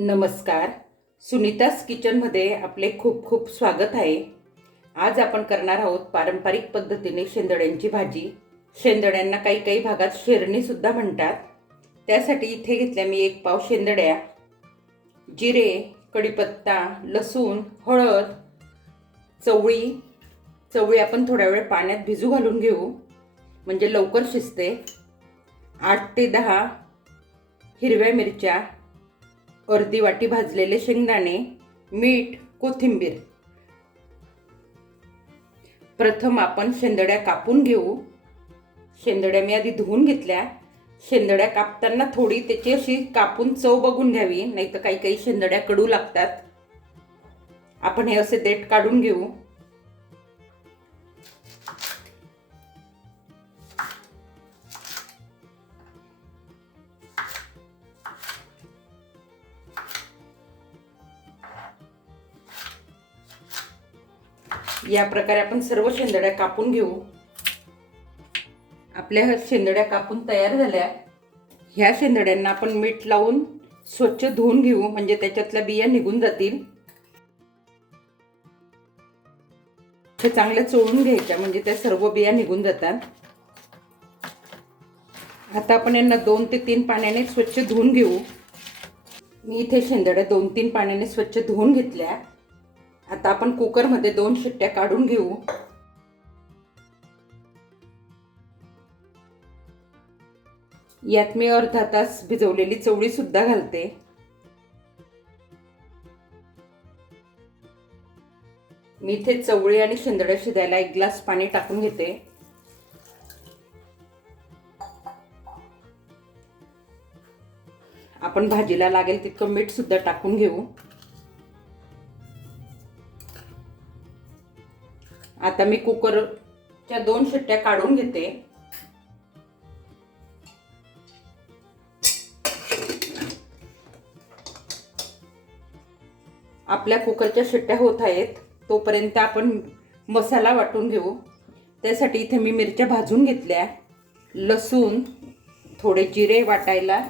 नमस्कार. सुनीतास किचनमध्ये आपले खूप खूप स्वागत आहे. आज आपण करणार आहोत पारंपरिक पद्धतीने शेंदड्यांची भाजी. शेंदड्यांना काही काही भागात शेरणीसुद्धा म्हणतात. त्यासाठी इथे घेतल्या मी एक पाव शेंदड्या. जिरे कढीपत्ता लसूण हळद चवळी. चवळी आपण थोड्या वेळ पाण्यात भिजू घालून घेऊ. म्हणजे लवकर शिजते. आठ ते दहा हिरव्या मिरच्या अर्धी वाटी भाजलेले शेंगदाणे मीठ कोथिंबीर. प्रथम आपण शेंदड्या कापून घेऊ. शेंदड्या मी आधी धुवून घेतल्या. शेंदड्या कापताना थोडी त्याची अशी कापून चव बघून घ्यावी नाही तर काही काही शेंदड्या कडू लागतात. आपण हे असे देठ काढून घेऊ. या प्रकारे आपण सर्व शेंदड्या कापून घेऊ. आपल्या शेंदड्या कापून तयार झाल्या. ह्या शेंदड्यांना आपण मीठ लावून स्वच्छ धुवून घेऊ म्हणजे त्याच्यातल्या बिया निघून जातील. चांगल्या चोळून घ्यायच्या म्हणजे त्या सर्व बिया निघून जातात. आता आपण यांना दोन ते तीन पाण्याने स्वच्छ धुवून घेऊ. मी इथे शेंदड्या दोन तीन पाण्याने स्वच्छ धुवून घेतल्या. आता आपण कुकरमध्ये दोन शिट्ट्या काढून घेऊ. यात मी अर्धा तास भिजवलेली चवळी सुद्धा घालते. मी इथे चवळी आणि शेंदड्या शिजायला एक ग्लास पाणी टाकून घेते. आपण भाजीला लागेल तितकं मीठ सुद्धा टाकून घेऊ. आता मी कुकरच्या दोन शिट्ट्या काढून घेते. आपल्या कुकरच्या शिट्ट्या होत आहेत तोपर्यंत आपण मसाला वाटून घेऊ. त्यासाठी इथे मी मिरच्या भाजून घेतल्या. लसूण थोडे जिरे वाटायला.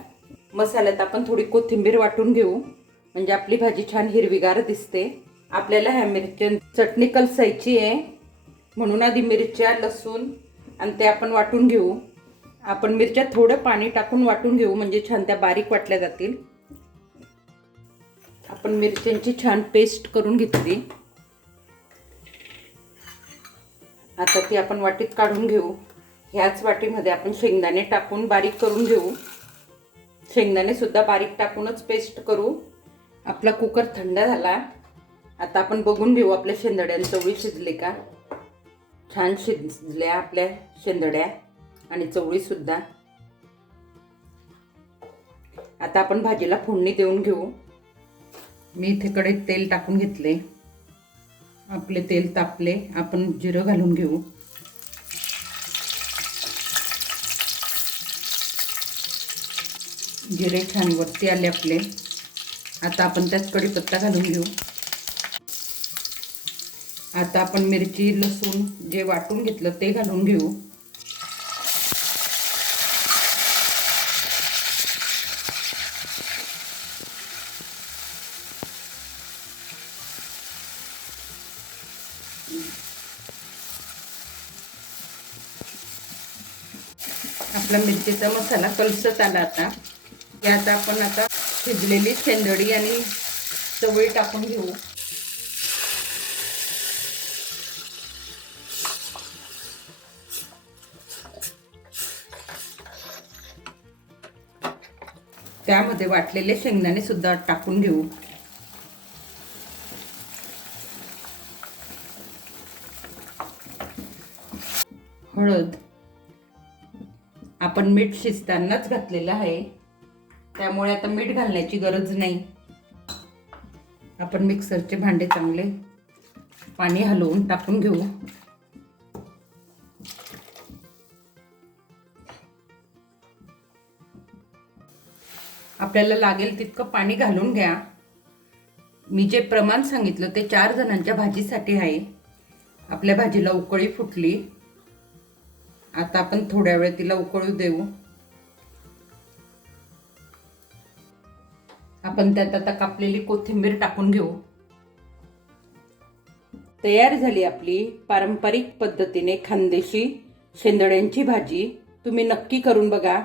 मसाल्यात आपण थोडी कोथिंबीर वाटून घेऊ. म्हणजे आपली भाजी छान हिरवीगार दिसते. आपल्याला ह्या मिरच्या चटणी कलसायची आहे. म्हणून आधी मिरच्या लसूण आणि ते आपण वाटून घेऊ. आपण मिरच्या थोडं पाणी टाकून वाटून घेऊ म्हणजे छान त्या बारीक वाटल्या जातील. आपण मिरच्यांची छान पेस्ट करून घेतली. आता ती आपण वाटीत काढून घेऊ. ह्याच वाटीमध्ये आपण शेंगदाणे टाकून बारीक करून घेऊ. शेंगदाणे सुद्धा बारीक टाकूनच पेस्ट करू. आपला कुकर थंड झाला. आता आपण बघून घेऊ आपल्या शेंदड्यांचं चवळी शिजले का. छान शिजल्या आपल्या शेंदड्या आणि चवळीसुद्धा आता आपण भाजीला फोडणी देऊन घेऊ. मी इथे कडे तेल टाकून घेतले. आपले तेल तापले. आपण जिरं घालून घेऊ. जिरे छान वरती आले आपले. आता आपण त्यात कढीपत्ता घालून घेऊ. आता आपण मिरची लसूण जे वाटून घेतलं ते घालून घेऊ. आपला मिरचीचा मसाला कलसत आला आता. यात आपण आता शिजलेली शेंदडी आणि चवळी टाकून घेऊ. त्यामध्ये वाटलेले शेंगदाणे सुद्धा टाकून घेऊ. हळद. आपण मीठ शिजतानाच घातलेलं आहे. त्यामुळे आता मीठ घालण्याची गरज नाही. आपण मिक्सरचे भांडे चांगले पाणी हलवून टाकून घेऊ. आपल्याला लागेल तितकं पाणी घालून घ्या. मी जे प्रमाण सांगितलं ते चार जणांच्या भाजीसाठी आहे. आपल्या भाजीला उकळी फुटली. आता आपण थोड्या वेळ तिला उकळू देऊ. आपण त्यात आता कापलेली कोथिंबीर टाकून घेऊ. तयार झाली आपली पारंपरिक पद्धतीने खानदेशी शेंदड्यांची भाजी. तुम्ही नक्की करून बघा.